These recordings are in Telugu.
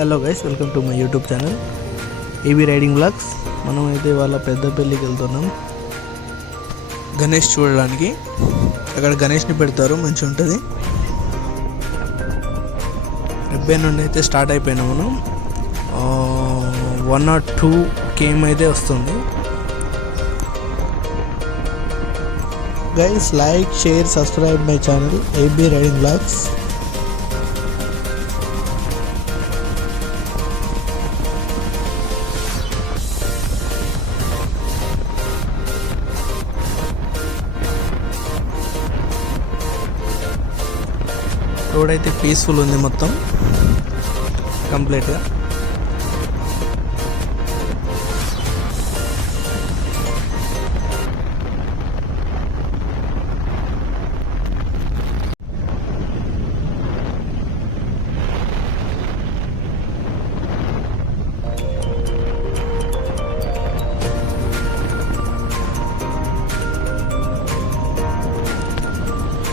Hello guys, welcome to my YouTube channel AB riding blogs. మనం అయితే ఇవాళ పెద్దపల్లికి వెళ్తున్నాం గణేష్ చూడడానికి. అక్కడ గణేష్ని పెడతారు, మంచిగా ఉంటుంది. రెబ్బే నుండి అయితే స్టార్ట్ అయిపోయినాం మనం. 1 or 2 km అయితే వస్తుంది. Guys, like, share, subscribe my channel AB riding blogs. Road అయితే పీస్ఫుల్ ఉంది మొత్తం కంప్లీట్గా.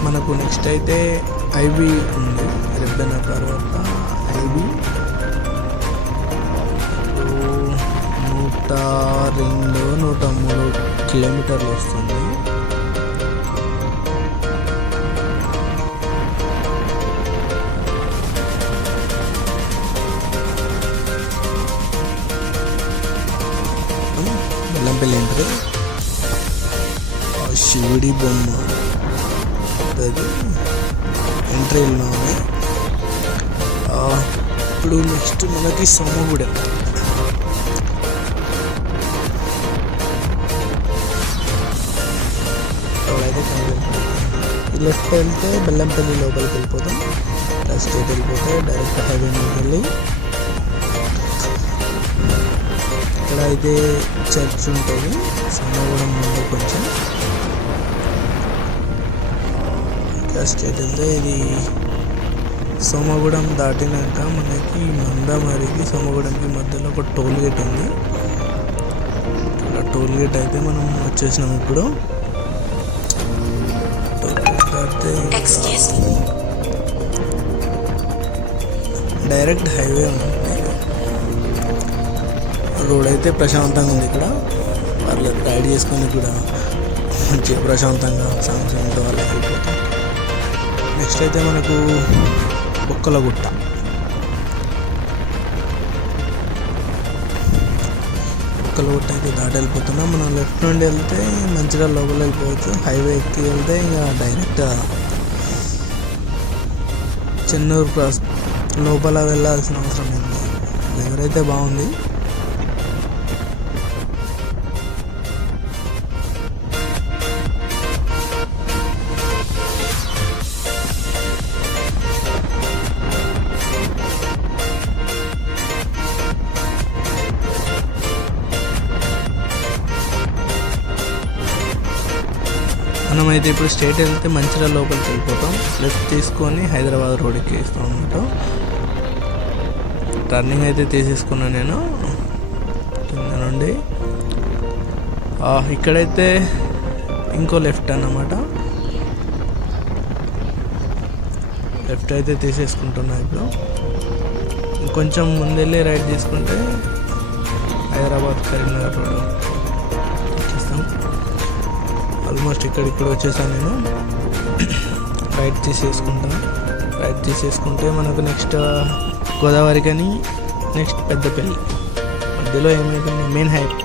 మనకు నెక్స్ట్ అయితే ఐబీ ఉంది, రెబ్బెన తర్వాత ఐబీ 102-103 కిలోమీటర్లు వస్తుంది. బెల్లంపల్లి ఎంట్రీ, శివుడి బొమ్మ ఎంట్రీలో. ఇప్పుడు నెక్స్ట్ మనకి సోమగూడెం. అయితే లెఫ్ట్ వెళ్తే బెల్లంపల్లి లోపలికి వెళ్ళిపోతాం. స్ట్రైట్ వెళ్ళిపోతే డైరెక్ట్ హైవే మీద వెళ్ళి ఇక్కడ అయితే చర్చ్ ఉంటుంది. సోమగూడెం ముందు కొంచెం స్ట్రైట్ వెళ్తే ఇది సోమగూడెం దాటినాక మనకి మందమరికి సోమగూడెంకి మధ్యలో ఒక టోల్ గేట్ ఉంది. టోల్ గేట్ అయితే మనం వచ్చేసినాం. ఇప్పుడు టోల్ గేట్ దాటితే డైరెక్ట్ హైవే ఉంటుంది. రోడ్ అయితే ప్రశాంతంగా ఉంది. ఇక్కడ పర్లేదు, రైడ్ చేసుకొని కూడా మంచిగా ప్రశాంతంగా సాంగ్స్ ఉంటే వాళ్ళకి అయిపోతాం. నెక్స్ట్ అయితే మనకు బొక్కలగుట్ట. బొక్కలగుట్ట అయితే దాటి వెళ్ళిపోతున్నాం. మనం లెఫ్ట్ నుండి వెళ్తే మంచిగా లోపల వెళ్ళిపోవచ్చు. హైవే ఎక్కి వెళ్తే ఇంకా డైరెక్ట్ చెన్నూరు క్రాస్ లోపల వెళ్ళాల్సిన అవసరం లేదు. ఎవరైతే బాగుంది. మనమైతే ఇప్పుడు స్ట్రైట్ వెళ్తే మంచిర్యాల లోపలికి వెళ్ళిపోతాం. లెఫ్ట్ తీసుకొని హైదరాబాద్ రోడ్కి వేస్తాం అన్నమాట. టర్నింగ్ అయితే తీసేసుకున్నాను నేను కింద నుండి. ఇక్కడైతే ఇంకో లెఫ్ట్ అన్నమాట. లెఫ్ట్ అయితే తీసేసుకుంటున్నా. ఇప్పుడు ఇంకొంచెం ముందెళ్ళి రైట్ తీసుకుంటే హైదరాబాద్ కరీంనగర్ రోడ్ వచ్చేస్తాం. ఆల్మోస్ట్ ఇప్పుడు వచ్చేసాను నేను. రైట్ తీసేసుకుంటాను. రైట్ తీసేసుకుంటే మనకు నెక్స్ట్ గోదావరి కానీ నెక్స్ట్ పెద్దపల్లి మధ్యలో ఏమైపోయింది మెయిన్ హైవే.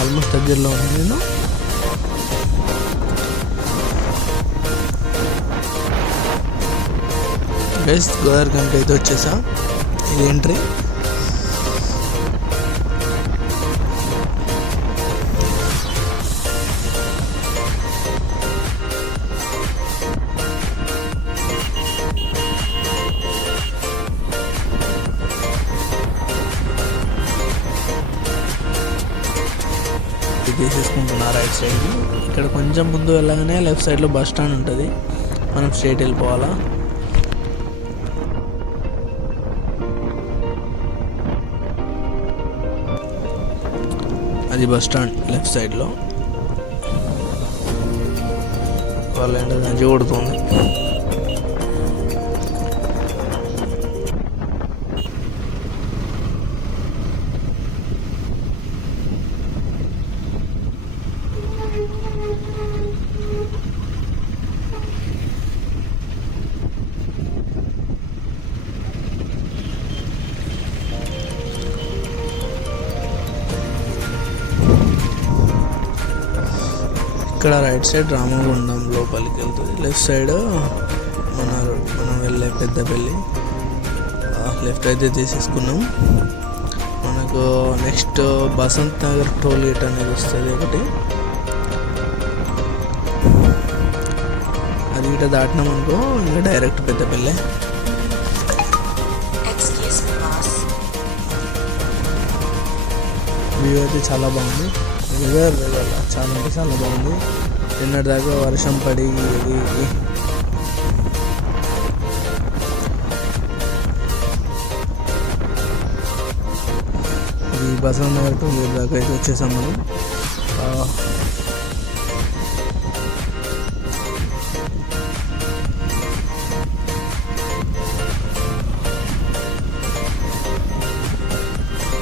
ఆల్మోస్ట్ దగ్గరలో ఉంది నేను. గైస్, గోదావరి కంటే అయితే వచ్చేసా. ఇది ఎంట్రీ. తీసేసుకుంటున్నా right side. ఇక్కడ కొంచెం ముందు వెళ్ళగానే లెఫ్ట్ సైడ్లో బస్ స్టాండ్ ఉంటుంది. మనం స్ట్రైట్ వెళ్ళిపోవాలా. అది బస్ స్టాండ్ లెఫ్ట్ సైడ్లో. వాళ్ళ ఎండ దంచి కొడుతుంది. ఇక్కడ రైట్ సైడ్ రామగుండం లోపలికి వెళ్తుంది, లెఫ్ట్ సైడ్ మనం వెళ్ళే పెద్దపల్లి. లెఫ్ట్ అయితే తీసేసుకున్నాం. మనకు next Basant Nagar toll gate అనేది వస్తుంది ఒకటి, అది ఇట దాటినాం అనుకో ఇంకా డైరెక్ట్ పెద్దపల్లి. వ్యూ అయితే చాలా బాగుంది. వెదర్ చాలా అంటే చాలా బాగుంది. నిన్నటి దాకా వర్షం పడి ఇది బసంత్ నగర్ టోల్ గేట్ దాకా అయితే వచ్చేసాం మనం.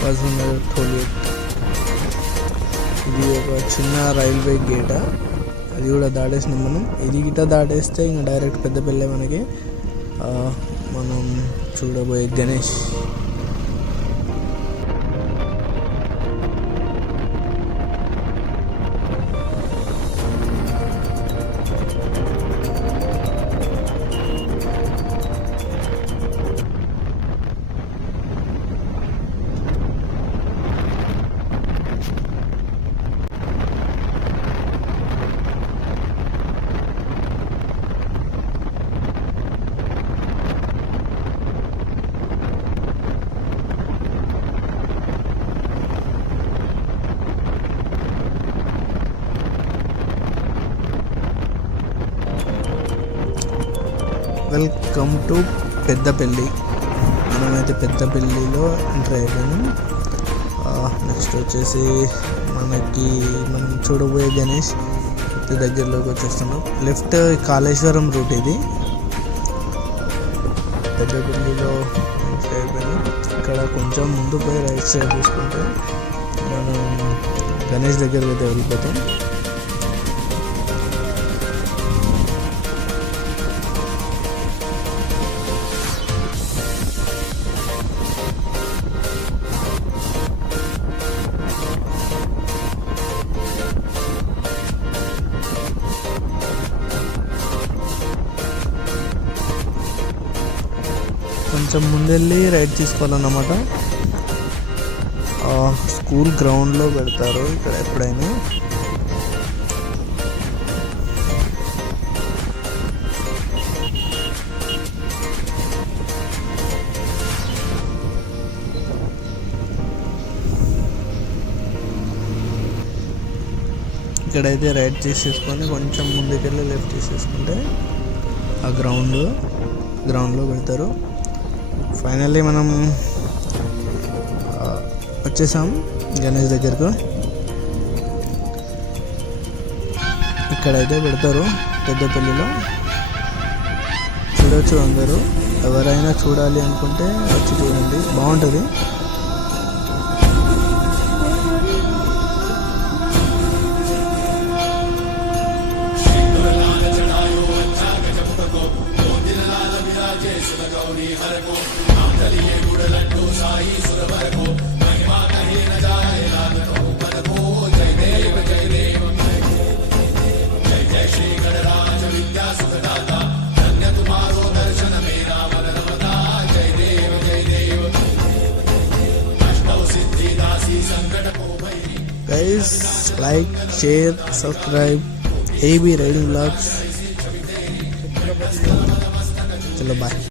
బసంత్ నగర్ టోల్ గేట్ ఇది ఒక చిన్న రైల్వే గేట్, అది కూడా దాటేసినాం మనం. ఇది గిట్ట దాటేస్తే ఇంకా డైరెక్ట్ పెద్దపల్లి మనకి. మనం చూడబోయే గణేష్. Welcome to Peddapalli. మనమైతే పెద్దపల్లిలో ఎంటర్ అయిపోయాము. నెక్స్ట్ వచ్చేసి మనం చూడబోయే గణేష్ దగ్గరలోకి వచ్చేస్తున్నాం. లెఫ్ట్ కాళేశ్వరం రూట్ ఇది. పెద్దపల్లిలో ఎంటర్ అయిపోయాము. ఇక్కడ కొంచెం ముందు పోయి రైట్ సైడ్ చూసుకుంటే మనం గణేష్ దగ్గరికి అయితే వెళ్ళిపోతాం. కొంచెం ముందెళ్ళి రైట్ తీసుకోవాలన్నమాట. స్కూల్ గ్రౌండ్లో పెడతారు ఇక్కడ ఎప్పుడైనా. ఇక్కడైతే రైట్ తీసేసుకొని కొంచెం ముందుకెళ్ళి లెఫ్ట్ తీసేసుకుంటే ఆ గ్రౌండ్లో పెడతారు. ఫైనల్లీ మనం వచ్చేసాం గణేష్ దగ్గరకు. ఇక్కడైతే పెడతారు పెద్దపల్లిలో. చూడొచ్చు అందరూ, ఎవరైనా చూడాలి అనుకుంటే వచ్చి చూడండి, బాగుంటుంది. Guys, like, share, subscribe. AB Riding Vlogs. चलो बाय.